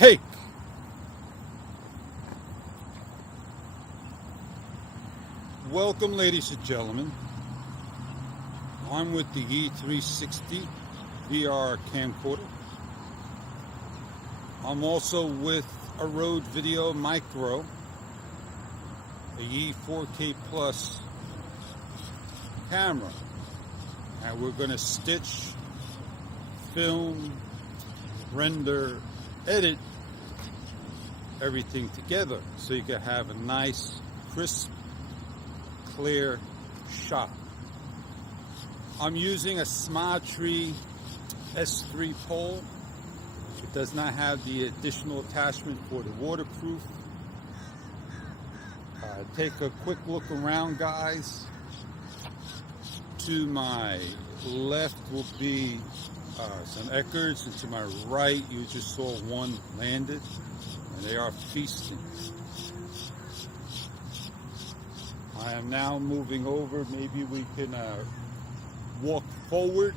take. Welcome, ladies and gentlemen. I'm with the E360 VR camcorder. I'm also with a Rode Video Micro, a E4K Plus camera. And we're going to stitch, film, render, edit everything together so you can have a nice, crisp, clear shot. I'm using a Smartree S3 pole. It does not have the additional attachment for the waterproof. Take a quick look around, guys. To my left will be some Eckards, and to my right you just saw one landed, and they are feasting. I am now moving over. Maybe we can walk forward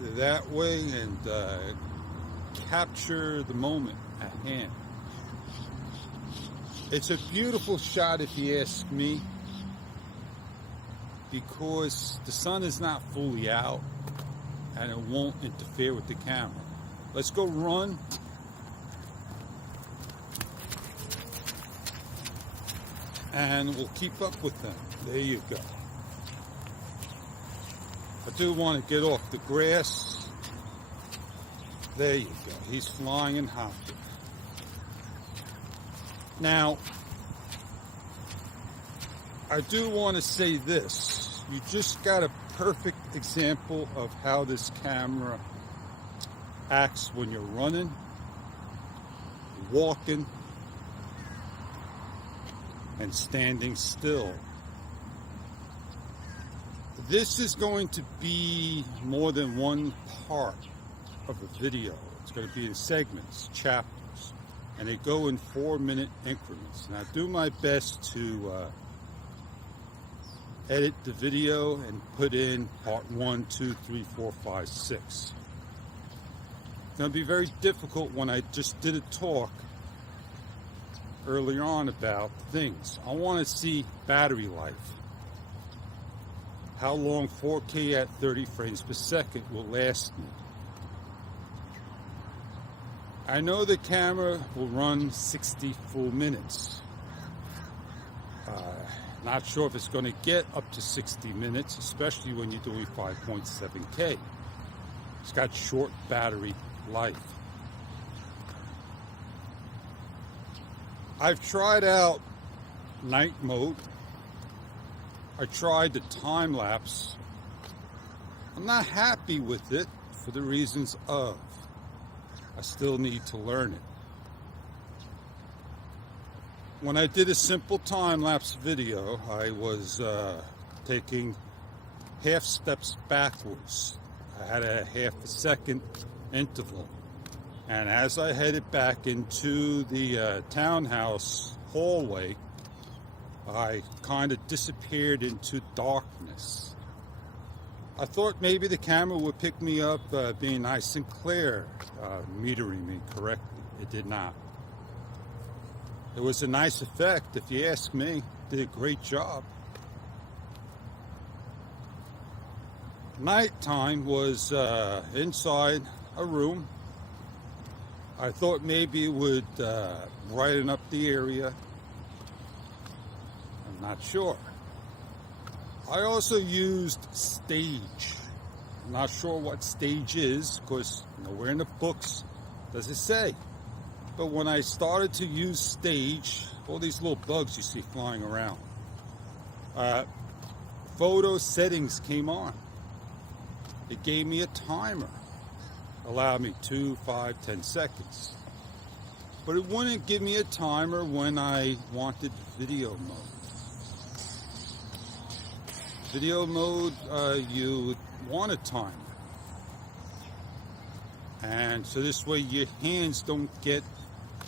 that way and capture the moment at hand. It's a beautiful shot if you ask me, because the sun is not fully out and it won't interfere with the camera. Let's go run. And we'll keep up with them. There you go. I do want to get off the grass. There you go. He's flying and hopping. Now, I do want to say this. You just got a perfect example of how this camera acts when you're running, walking, and standing still. This is going to be more than one part of a video. It's going to be in segments, chapters, and they go in 4-minute increments. And I do my best to edit the video and put in part 1, 2, 3, 4, 5, 6. It's going to be very difficult when I just did a talk earlier on about things. I want to see battery life. How long 4K at 30 frames per second will last me. I know the camera will run 60 full minutes. Not sure if it's going to get up to 60 minutes, especially when you're doing 5.7K. It's got short battery life. I've tried out night mode. I tried the time lapse. I'm not happy with it for the reasons of I still need to learn it. When I did a simple time lapse video, I was taking half steps backwards. I had a half a second interval. And as I headed back into the townhouse hallway, I kind of disappeared into darkness. I thought maybe the camera would pick me up being nice and clear, metering me correctly. It did not. It was a nice effect, if you ask me. Did a great job. Nighttime was inside a room. I thought maybe it would brighten up the area. I'm not sure. I also used stage. I'm not sure what stage is, because nowhere in the books does it say. But when I started to use stage, all these little bugs you see flying around, photo settings came on. It gave me a timer. Allowed me 2, 5, 10 seconds. But it wouldn't give me a timer when I wanted video mode. Video mode, you want a timer. And so this way your hands don't get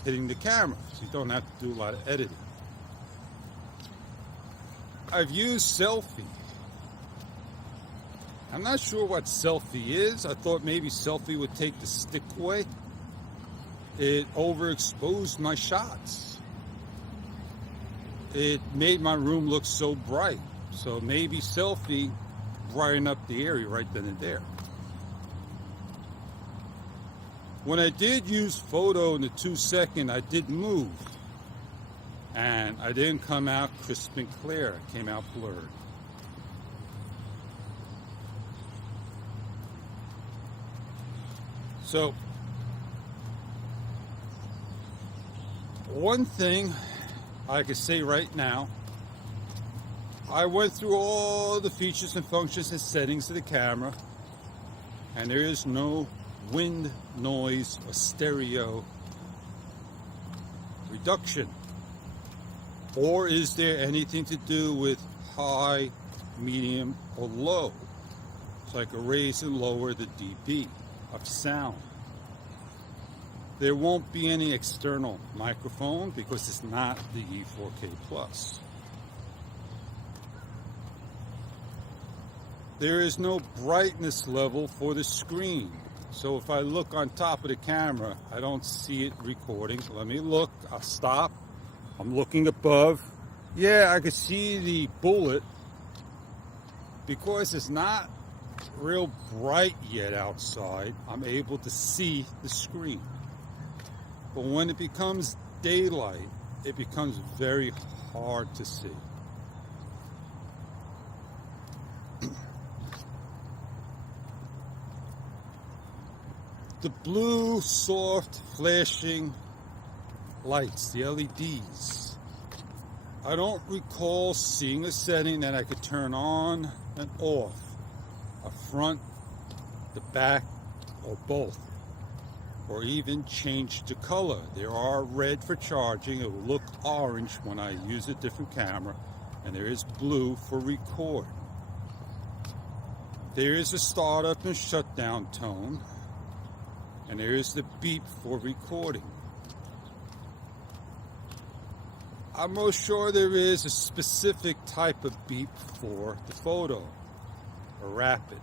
hitting the camera, so you don't have to do a lot of editing. I've used selfie. I'm not sure what selfie is. I thought maybe selfie would take the stick away. It overexposed my shots. It made my room look so bright. So maybe selfie brighten up the area right then and there. When I did use photo in the 2-second, I did move. And I didn't come out crisp and clear. It came out blurred. So, one thing I could say right now, I went through all the features and functions and settings of the camera, and there is no wind, noise, or stereo reduction. Or is there anything to do with high, medium, or low? So I can raise and lower the dB of sound. There won't be any external microphone because it's not the E4K Plus. There is no brightness level for the screen. So if I look on top of the camera, I don't see it recording. Let me look. I'll stop. I'm looking above. Yeah, I can see the bullet because it's not real bright yet outside. I'm able to see the screen. But when it becomes daylight, it becomes very hard to see. The blue, soft, flashing lights, the LEDs. I don't recall seeing a setting that I could turn on and off, a front, the back, or both, or even change the color. There are red for charging. It will look orange when I use a different camera, and there is blue for record. There is a startup and shutdown tone, and there is the beep for recording. I'm most sure there is a specific type of beep for the photo, a rapid.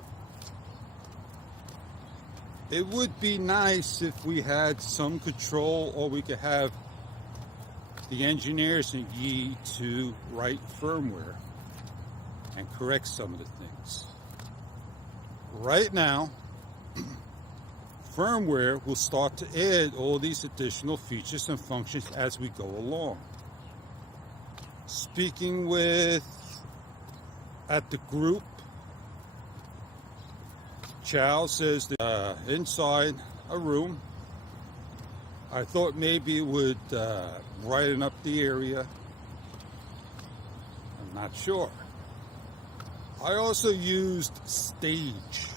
It would be nice if we had some control, or we could have the engineers in Yi to write firmware and correct some of the things. Right now, firmware will start to add all these additional features and functions as we go along. Speaking with at the group, Chow says that inside a room, I thought maybe it would brighten up the area. I'm not sure. I also used stage.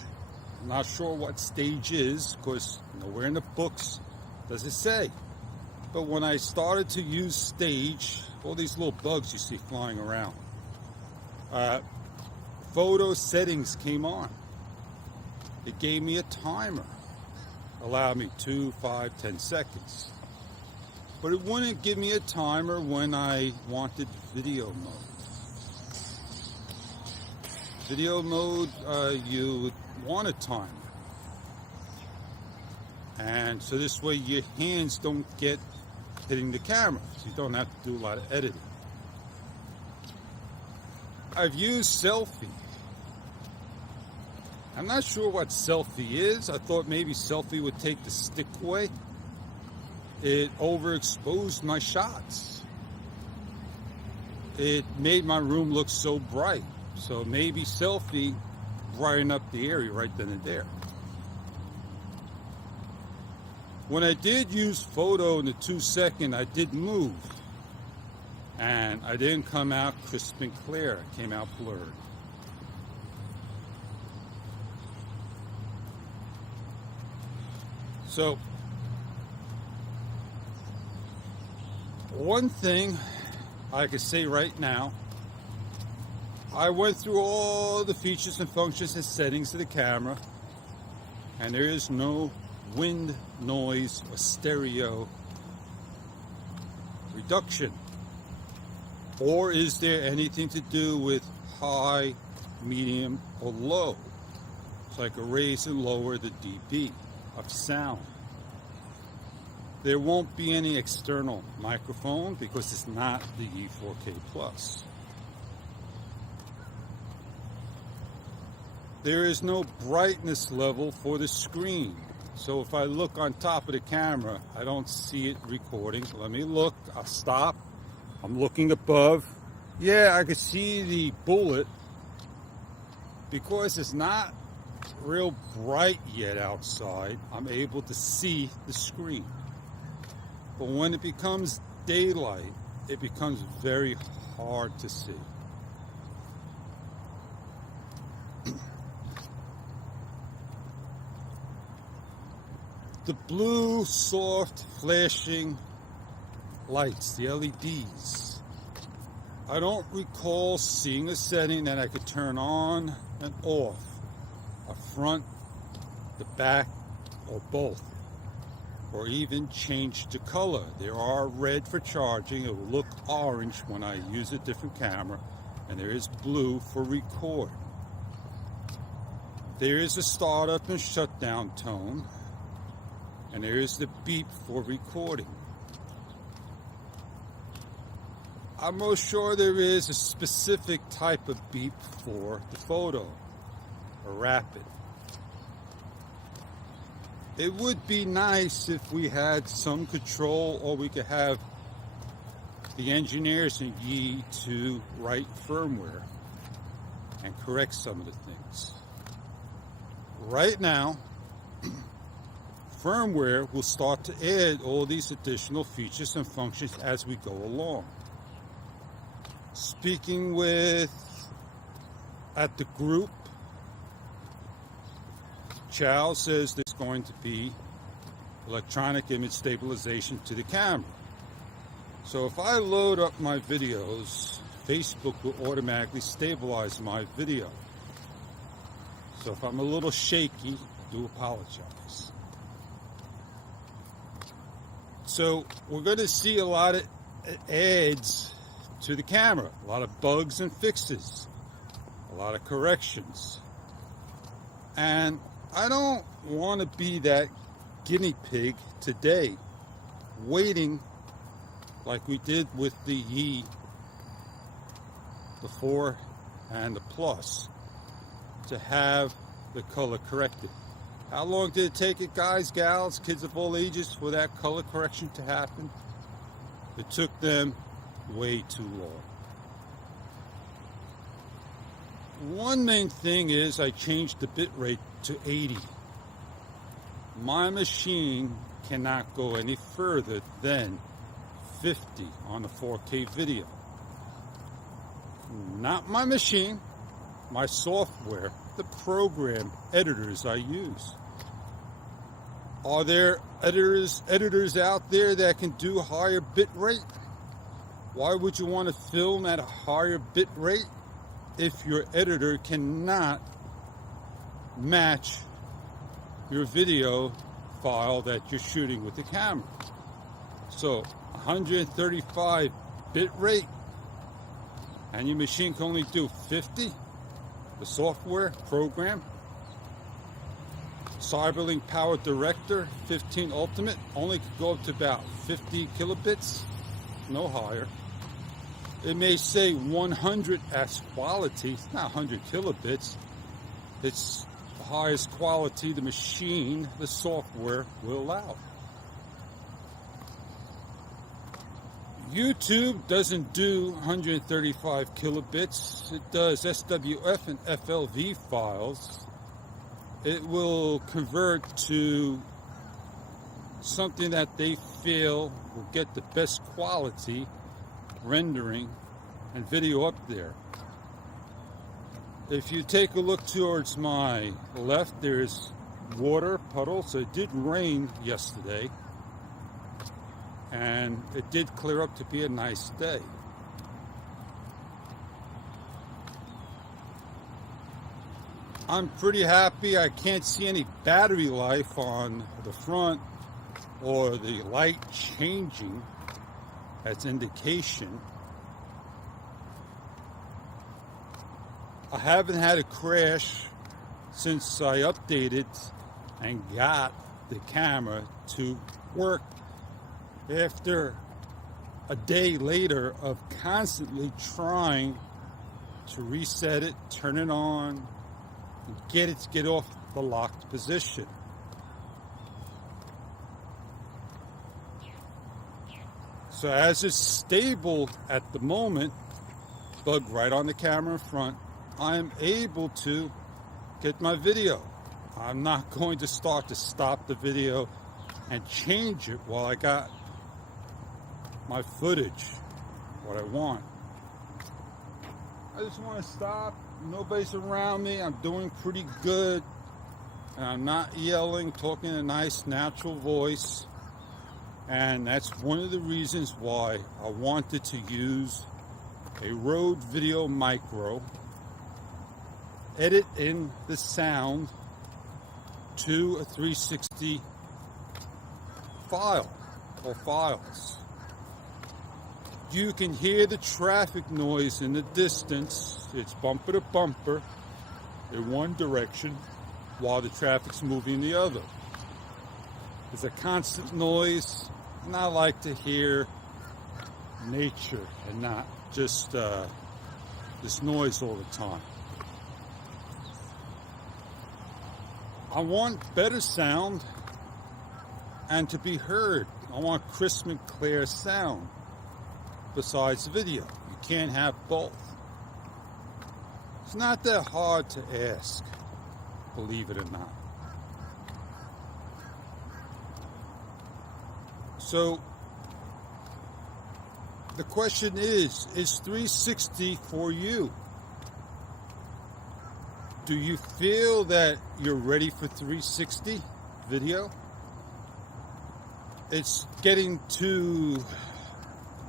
I'm not sure what stage is because nowhere in the books does it say. But when I started to use stage, all these little bugs you see flying around, photo settings came on. It gave me a timer, allowed me 2, 5, 10 seconds. But it wouldn't give me a timer when I wanted video mode. Video mode, you would want a timer. And so this way your hands don't get hitting the camera, so you don't have to do a lot of editing. I've used selfie. I'm not sure what selfie is. I thought maybe selfie would take the stick away. It overexposed my shots. It made my room look so bright. So maybe selfie brighten up the area right then and there. When I did use photo in the 2-second, I did move. And I didn't come out crisp and clear. It came out blurred. So, one thing I could say right now, I went through all the features and functions and settings of the camera, and there is no wind, noise, or stereo reduction. Or is there anything to do with high, medium, or low? So I can raise and lower the dB of sound. There won't be any external microphone because it's not the E4K Plus. There is no brightness level for the screen. So if I look on top of the camera, I don't see it recording. Let me look. I'll stop. I'm looking above. Yeah, I can see the bullet because it's not real bright yet outside. I'm able to see the screen. But when it becomes daylight, it becomes very hard to see. The blue, soft, flashing lights, the LEDs. I don't recall seeing a setting that I could turn on and off, a front, the back, or both, or even change the color. There are red for charging. It will look orange when I use a different camera, and there is blue for record. There is a startup and shutdown tone, and there is the beep for recording. I'm most sure there is a specific type of beep for the photo, a rapid. It would be nice if we had some control, or we could have the engineers in Yi to write firmware and correct some of the things. Right now, firmware will start to add all these additional features and functions as we go along. Speaking at the group, Chow says there's going to be electronic image stabilization to the camera. So if I load up my videos, Facebook will automatically stabilize my video. So if I'm a little shaky, do apologize. So we're going to see a lot of adds to the camera, a lot of bugs and fixes, a lot of corrections. And I don't want to be that guinea pig today, waiting like we did with the Yi before and the Plus to have the color corrected. How long did it take it, guys, gals, kids of all ages, for that color correction to happen? It took them way too long. One main thing is I changed the bit rate to 80. My machine cannot go any further than 50 on a 4K video. Not my machine, my software, the program editors I use. Are there editors out there that can do higher bit rate? Why would you want to film at a higher bit rate if your editor cannot match your video file that you're shooting with the camera? So 135 bit rate, and your machine can only do 50? The software program, Cyberlink Power Director 15 Ultimate only could go up to about 50 kilobits, no higher. It may say 100 as quality, it's not 100 kilobits. It's the highest quality the machine, the software will allow. YouTube doesn't do 135 kilobits. It does SWF and FLV files. It will convert to something that they feel will get the best quality rendering and video up there. If you take a look towards my left, there's water puddles. It did rain yesterday, and it did clear up to be a nice day. I'm pretty happy. I can't see any battery life on the front or the light changing. That's indication. I haven't had a crash since I updated and got the camera to work after a day later of constantly trying to reset it, turn it on, and get it to get off the locked position. So as it's stable at the moment, plug right on the camera in front, I am able to get my video. I'm not going to start to stop the video and change it while I got my footage, what I want. I just want to stop. Nobody's around me. I'm doing pretty good. And I'm not yelling, talking in a nice, natural voice. And that's one of the reasons why I wanted to use a Rode Video Micro, edit in the sound to a 360 file or files. You can hear the traffic noise in the distance. It's bumper to bumper in one direction while the traffic's moving the other. There's a constant noise, and I like to hear nature and not just this noise all the time. I want better sound and to be heard. I want crisp and clear sound besides video. You can't have both. It's not that hard to ask, believe it or not. So the question is 360 for you? Do you feel that you're ready for 360 video? It's getting to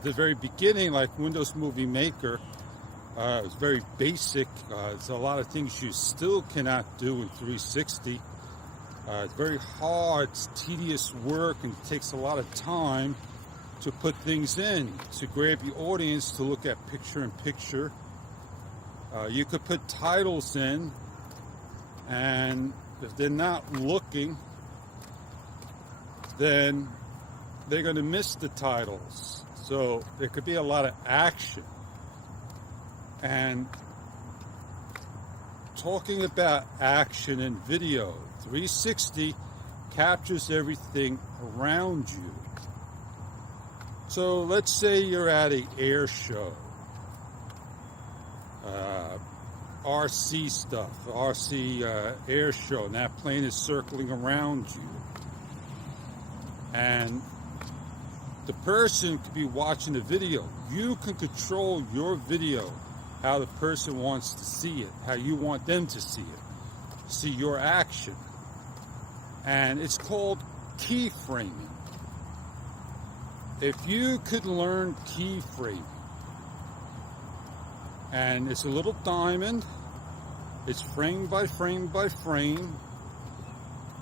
the very beginning, like Windows Movie Maker. It's very basic. There's a lot of things you still cannot do in 360. It's very hard, it's tedious work, and it takes a lot of time to put things in, to grab your audience to look at picture-in-picture. You could put titles in, and if they're not looking, then they're going to miss the titles. So there could be a lot of action. And talking about action in video, 360 captures everything around you. So let's say you're at an air show, RC stuff, RC air show, and that plane is circling around you. And the person could be watching the video. You can control your video, how the person wants to see it, how you want them to see it, see your action. And it's called keyframing. If you could learn keyframing, and it's a little diamond, it's frame by frame by frame,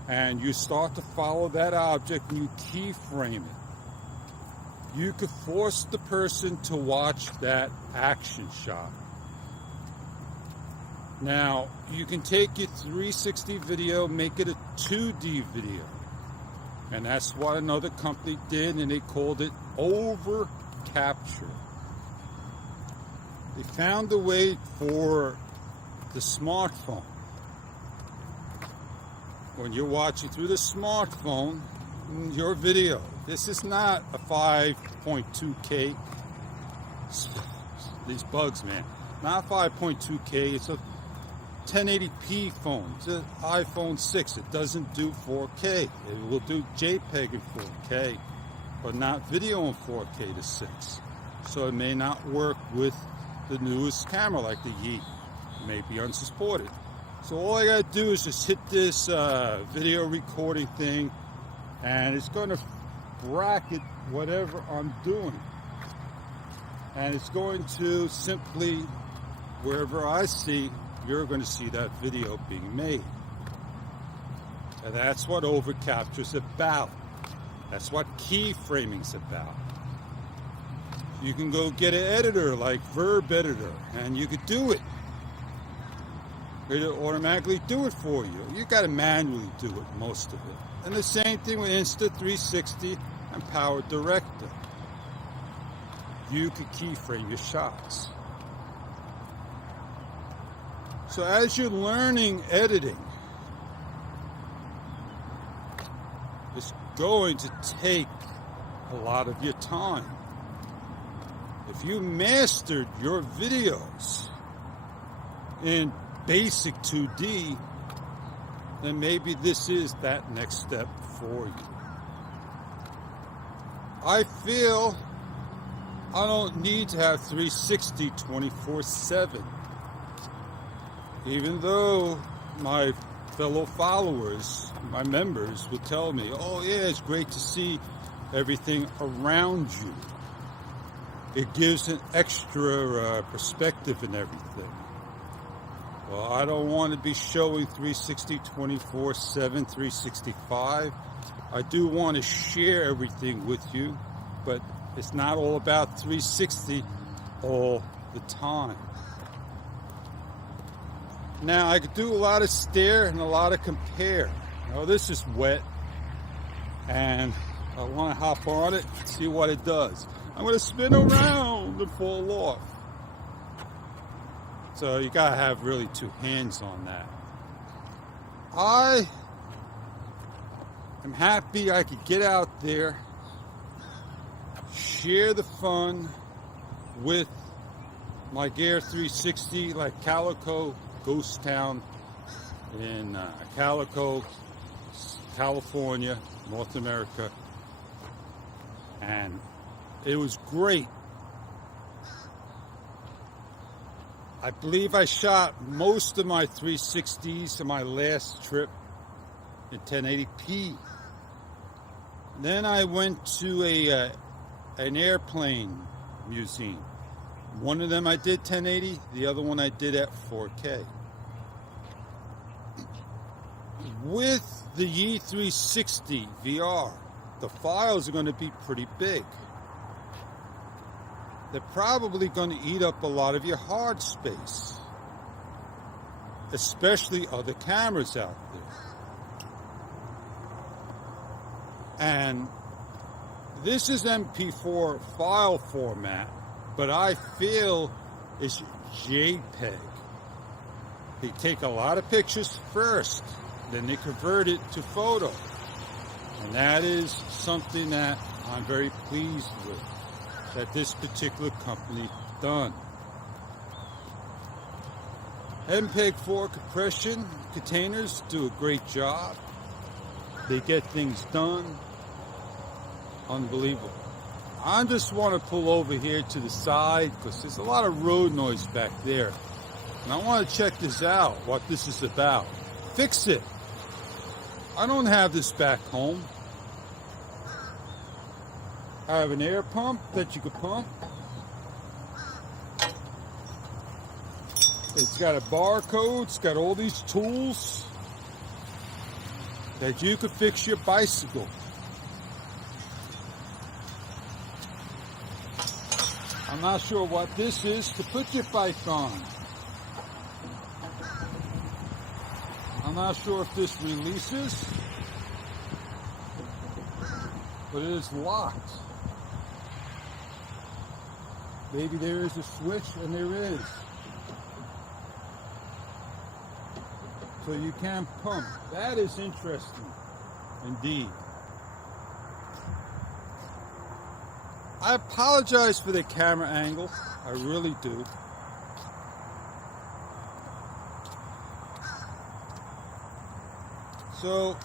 and you start to follow that object and you keyframe it. You could force the person to watch that action shot. Now, you can take your 360 video, make it a 2D video. And that's what another company did, and they called it over capture. They found a way for the smartphone. When you're watching through the smartphone, your video, this is not a 5.2K, these bugs, man, not 5.2K, it's a 1080p phone. It's an iPhone 6. It doesn't do 4K. It will do JPEG in 4K, but not video in 4K to 6. So it may not work with the newest camera like the Yeet. It may be unsupported. So all I gotta do is just hit this video recording thing, and it's going to bracket whatever I'm doing. And it's going to simply, wherever I see, you're going to see that video being made. And that's what overcapture's about. That's what keyframing's about. You can go get an editor like Verb Editor, and you could do it. It'll automatically do it for you. You got to manually do it, most of it. And the same thing with Insta360. and power director. You can keyframe your shots. So as you're learning editing, it's going to take a lot of your time. If you mastered your videos in basic 2D, then maybe this is that next step for you. I feel I don't need to have 360 24/7. Even though my fellow followers, my members, would tell me, oh yeah, it's great to see everything around you. It gives an extra perspective in everything. Well, I don't want to be showing 360 24/7, 365. I do want to share everything with you, but it's not all about 360 all the time. Now, I could do a lot of stare and a lot of compare. This is wet, and I want to hop on it and see what it does. I'm going to spin around and fall off. So you got to have really two hands on that. I am happy I could get out there, share the fun with my Gear 360, like Calico Ghost Town in Calico, California, North America, and it was great. I believe I shot most of my 360s in my last trip in 1080p. Then I went to an airplane museum. One of them I did 1080, the other one I did at 4K. With the Yi 360 VR, the files are going to be pretty big. They're probably going to eat up a lot of your hard space, especially other cameras out there. And this is MP4 file format, but I feel it's JPEG. They take a lot of pictures first, then they convert it to photo. And that is something that I'm very pleased with, that this particular company done. MPEG-4 compression containers do a great job. They get things done. Unbelievable. I just want to pull over here to the side because there's a lot of road noise back there. And I want to check this out, what this is about. Fix it. I don't have this back home. I have an air pump that you could pump. It's got a barcode. It's got all these tools that you could fix your bicycle. I'm not sure what this is to put your bike on. I'm not sure if this releases, but it is locked. Maybe there is a switch, and there is. So you can pump. That is interesting, indeed. I apologize for the camera angle. I really do. So,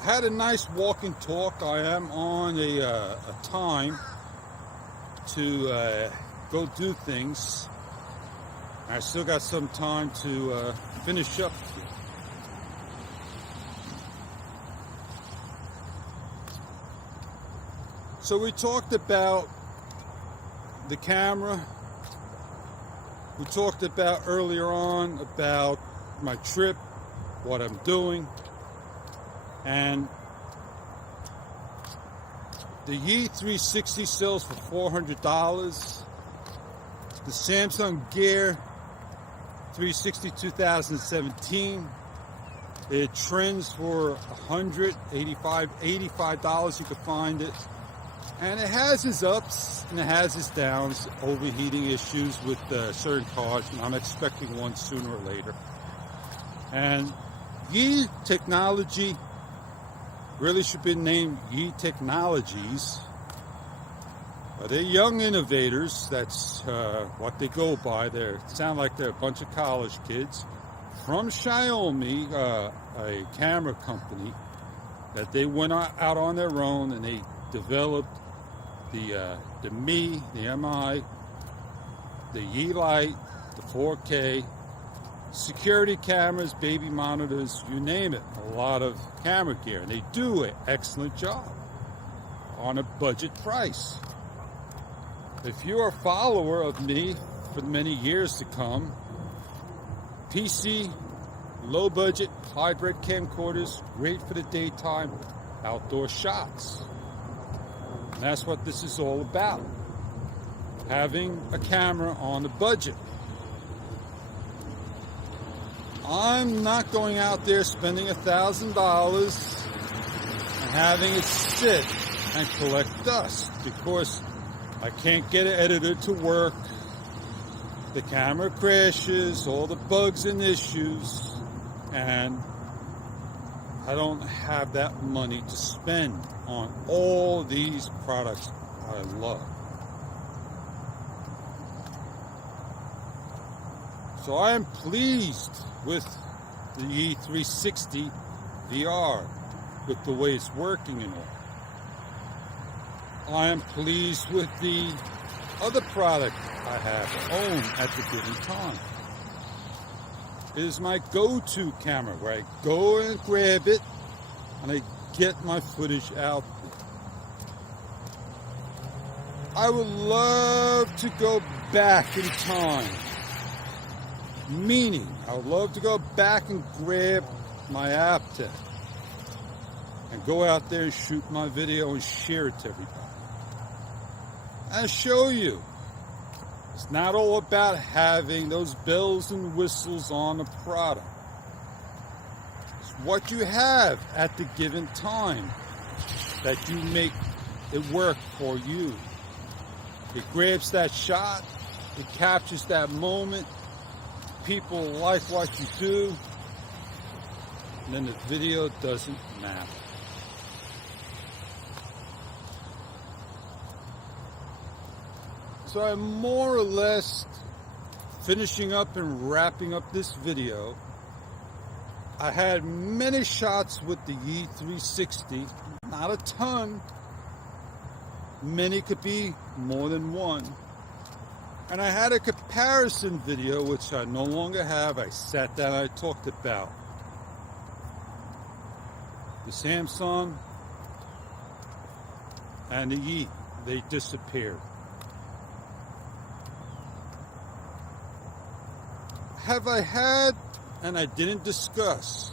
I had a nice walk and talk. I am on a time to go do things. I still got some time to finish up. So we talked about the camera. We talked about earlier on about my trip, what I'm doing, and the Yi 360 sells for $400. The Samsung Gear 360 2017 It trends for $185, $85 you can find it. And it has its ups and it has its downs, overheating issues with certain cards, and I'm expecting one sooner or later. And Yi Technology really should be named Yi Technologies. They're young innovators, that's what they go by. They sound like they're a bunch of college kids from Xiaomi, a camera company, that they went out on their own and they developed the Mi, the Mi, the Yi Light, the 4K, security cameras, baby monitors, you name it, a lot of camera gear. And they do an excellent job on a budget price. If you're a follower of me for many years to come, PC, low budget, hybrid camcorders, great for the daytime outdoor shots. And that's what this is all about. Having a camera on a budget. I'm not going out there spending $1,000 and having it sit and collect dust, because I can't get an editor to work. The camera crashes, all the bugs and issues, and I don't have that money to spend on all these products I love. So I am pleased with the E360 VR, with the way it's working and all. I am pleased with the other product I have owned at the given time. It is my go-to camera, where I go and grab it and I get my footage out there. I would love to go back in time. Meaning, I would love to go back and grab my Aptec and go out there and shoot my video and share it to everybody. And show you. It's not all about having those bells and whistles on the product. It's what you have at the given time that you make it work for you. It grabs that shot, it captures that moment, people like what you do, and then the video doesn't matter. So I'm more or less finishing up and wrapping up this video. I had many shots with the E360, not a ton. Many could be more than one. And I had a comparison video, which I no longer have. I sat down and I talked about the Samsung and the Yi. They disappeared. Have I had, and I didn't discuss,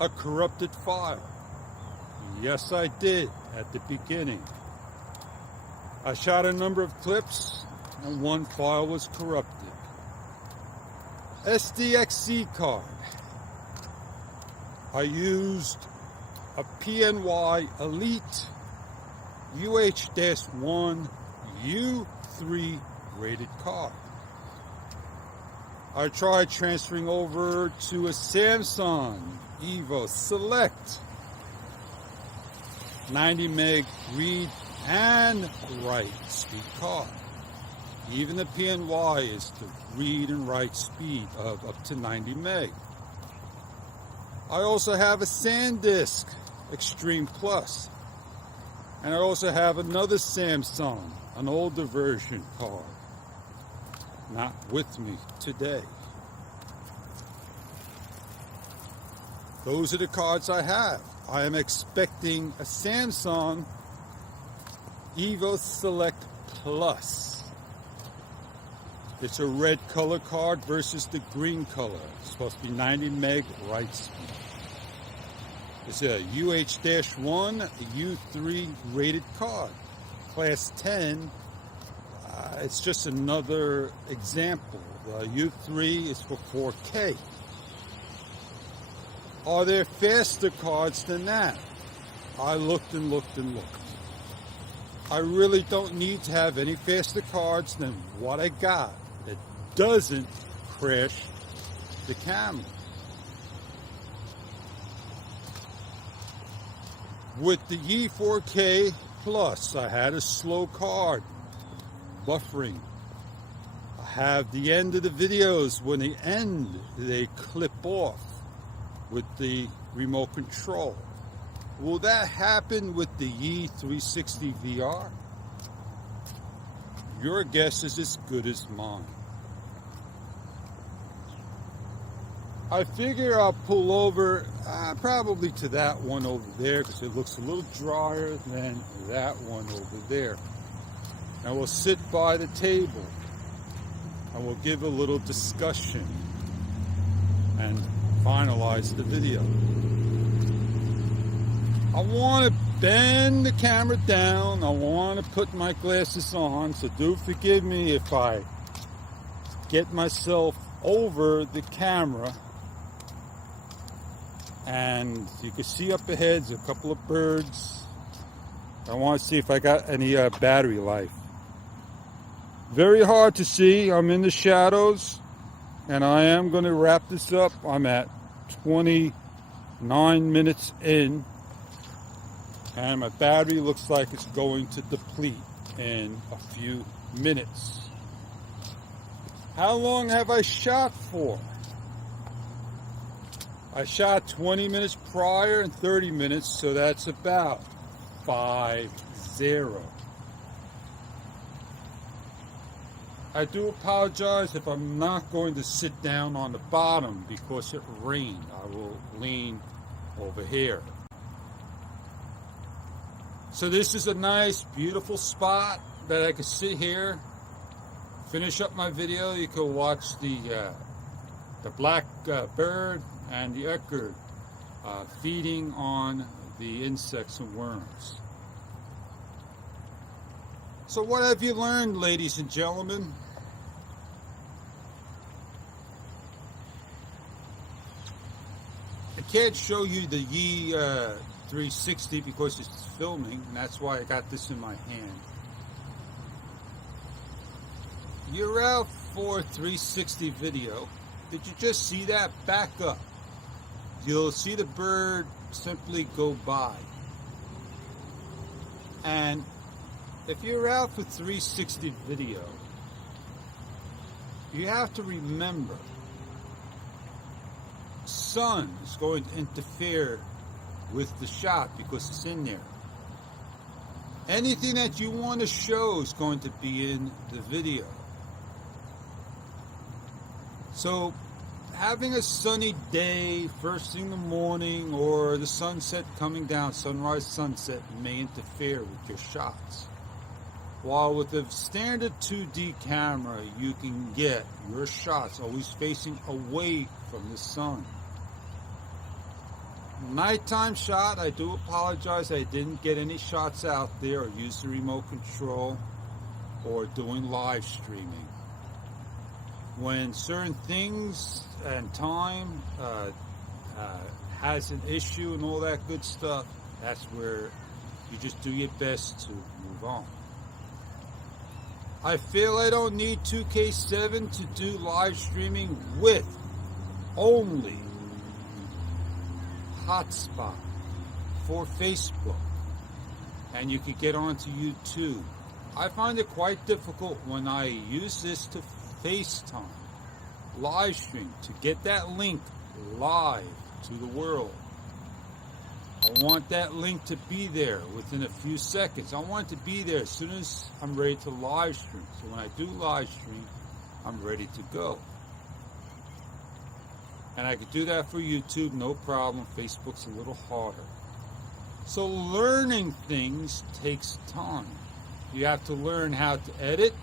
a corrupted file? Yes, I did at the beginning. I shot a number of clips, and one file was corrupted. SDXC card. I used a PNY Elite UH-1 U3 rated card. I tried transferring over to a Samsung Evo Select 90 meg read and write speed card. Even the PNY is the read and write speed of up to 90 meg. I also have a SanDisk Extreme Plus. And I also have another Samsung, an older version card. Not with me today. Those are the cards I have. I am expecting a Samsung Evo Select Plus. It's a red color card versus the green color. It's supposed to be 90 meg write speed. It's a UH-1, a U3 rated card. Class 10. It's just another example. The U3 is for 4K. Are there faster cards than that? I looked and looked and looked. I really don't need to have any faster cards than what I got. It doesn't crash the camera. With the E4K Plus, I had a slow card, buffering. I have the end of the videos. When they end, they clip off with the remote control. Will that happen with the E360 VR? Your guess is as good as mine. I figure I'll pull over probably to that one over there because it looks a little drier than that one over there. And we'll sit by the table and we'll give a little discussion and finalize the video. I want to bend the camera down. I want to put my glasses on, so do forgive me if I get myself over the camera. And you can see up ahead, there's a couple of birds. I want to see if I got any battery life. Very hard to see. I'm in the shadows, and I am going to wrap this up. I'm at 29 minutes in, and my battery looks like it's going to deplete in a few minutes. How long have I shot for? I shot 20 minutes prior and 30 minutes, so that's about 5-0. I do apologize if I'm not going to sit down on the bottom because it rained. I will lean over here. So this is a nice, beautiful spot that I can sit here, finish up my video. You can watch the black bird and the echo feeding on the insects and worms. So what have you learned, ladies and gentlemen? I can't show you the E360 because it's filming, and that's why I got this in my hand. You're out for 360 video. Did you just see that? Back up. You'll see the bird simply go by. And if you're out for 360 video, you have to remember sun is going to interfere with the shot because it's in there. Anything that you want to show is going to be in the video. So having a sunny day first thing in the morning, or the sunset coming down, sunrise, sunset, may interfere with your shots. While with the standard 2D camera, you can get your shots always facing away from the sun. Nighttime shot, I do apologize, I didn't get any shots out there or use the remote control or doing live streaming. When certain things and time has an issue and all that good stuff, that's where you just do your best to move on. I feel I don't need 2K7 to do live streaming with only hotspot for Facebook, and you can get onto YouTube. I find it quite difficult when I use this to FaceTime, live stream, to get that link live to the world. I want that link to be there within a few seconds. I want it to be there as soon as I'm ready to live stream. So when I do live stream, I'm ready to go. And I could do that for YouTube, no problem. Facebook's a little harder. So learning things takes time. You have to learn how to edit,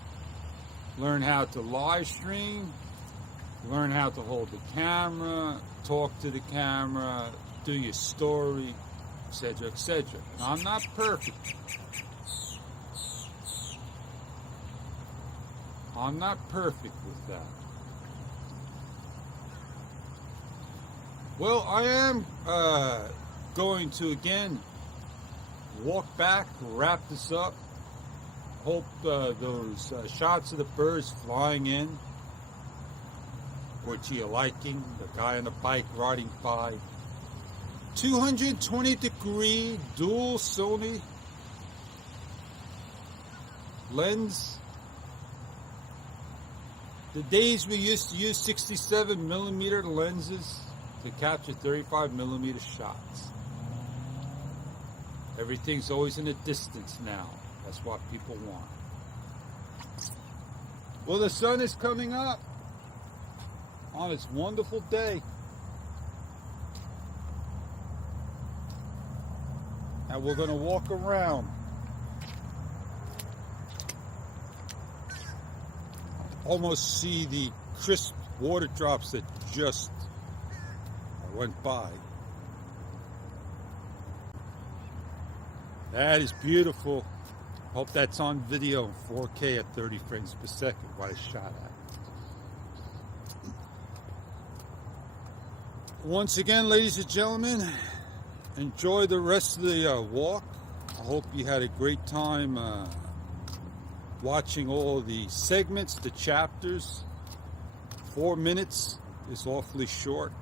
learn how to live stream, learn how to hold the camera, talk to the camera, do your story, etc., etc. Now, I'm not perfect. I'm not perfect with that. Well, I am going to again walk back, wrap this up. Hope those shots of the birds flying in, which you're liking, the guy on the bike riding by. 220-degree dual Sony lens. The days we used to use 67mm lenses to capture 35mm shots. Everything's always in the distance now. That's what people want. Well, the sun is coming up on its wonderful day. And we're going to walk around. Almost see the crisp water drops that just went by. That is beautiful. Hope that's on video in 4K at 30 frames per second. What I shot at. Once again, ladies and gentlemen, enjoy the rest of the walk. I hope you had a great time watching all the segments, the chapters. 4 minutes is awfully short.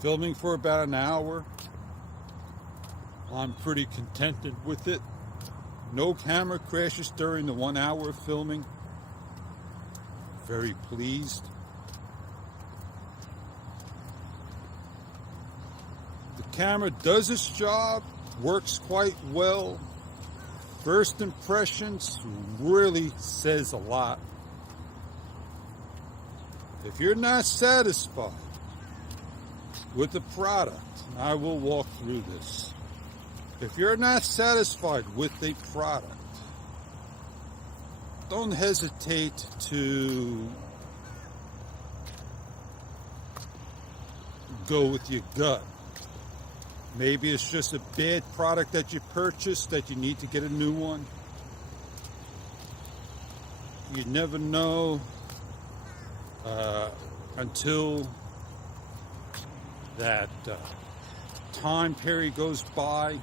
Filming for about an hour. I'm pretty contented with it. No camera crashes during the 1 hour of filming. Very pleased. The camera does its job, works quite well. First impressions really says a lot. If you're not satisfied with the product, I will walk through this. If you're not satisfied with a product, don't hesitate to go with your gut. Maybe it's just a bad product that you purchased that you need to get a new one. You never know until that time period goes by.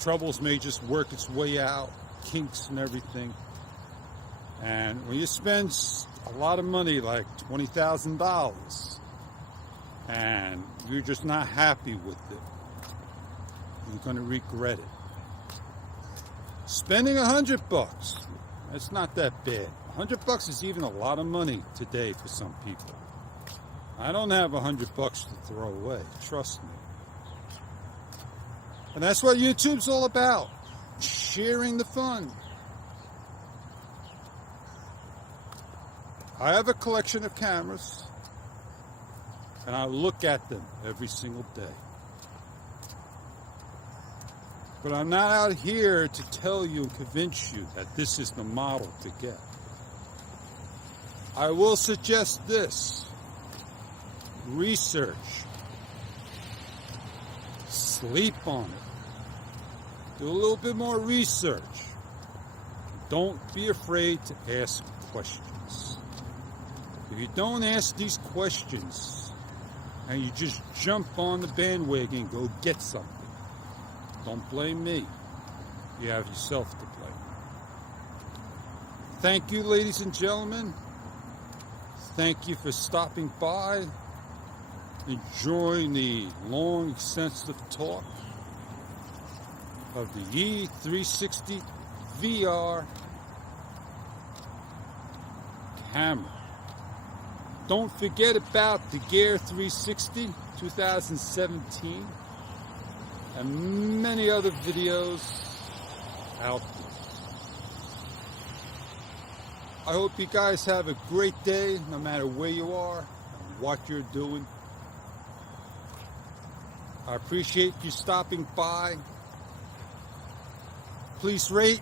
Troubles may just work its way out, kinks and everything. And when you spend a lot of money, like $20,000, and you're just not happy with it, you're going to regret it. Spending $100, that's not that bad. $100 is even a lot of money today for some people. I don't have $100 to throw away, trust me. And that's what YouTube's all about, sharing the fun. I have a collection of cameras, and I look at them every single day. But I'm not out here to tell you and convince you that this is the model to get. I will suggest this. Research. Sleep on it. Do a little bit more research. Don't be afraid to ask questions. If you don't ask these questions and you just jump on the bandwagon and go get something, don't blame me. You have yourself to blame. Thank you, ladies and gentlemen. Thank you for stopping by, enjoying the long, extensive talk of the E360 VR camera. Don't forget about the Gear 360 2017 and many other videos out there. I hope you guys have a great day, no matter where you are and what you're doing. I appreciate you stopping by. Please rate,